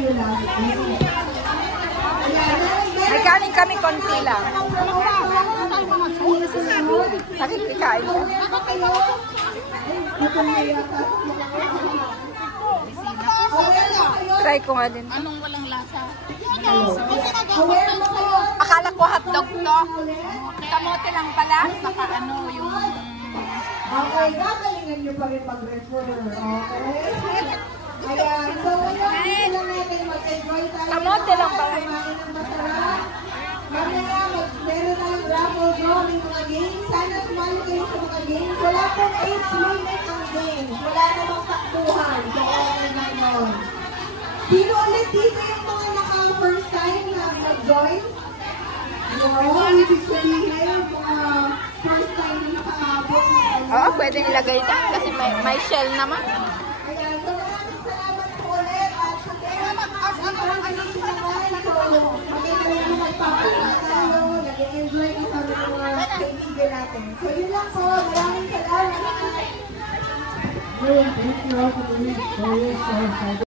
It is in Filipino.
kayo lang. May kanin kami, konti lang. Bakit ikain ka? Try ko nga din. Anong walang lasa? Akala ko hotdog to. Kamote lang pala. Saka ano yung... Okay, gagalingan nyo pa rin mag-refer. Okay? Ayan, so ngayon lang natin mag-enjoy tayo. Kamote lang pala. Kumain ng masarap. Mamaya, meron tayong raffle draw, may mga games. Sana sumali kayo sa mga games. Wala pong age limit ang games. Wala namang takbuhan. So, okay na yun. Sino ulit dito yung mga naka-first time na mag-join? Wow, ibig sabihin yung mga first time na nakaabot. Oo, pwedeng ilagay na kasi may shell naman. Ayan, so maraming salamat po ulit. At maganda yung magpapalala tayo. Nag-enjoy kasama ng mga kaibigan natin. So yun lang po. Maraming salamat.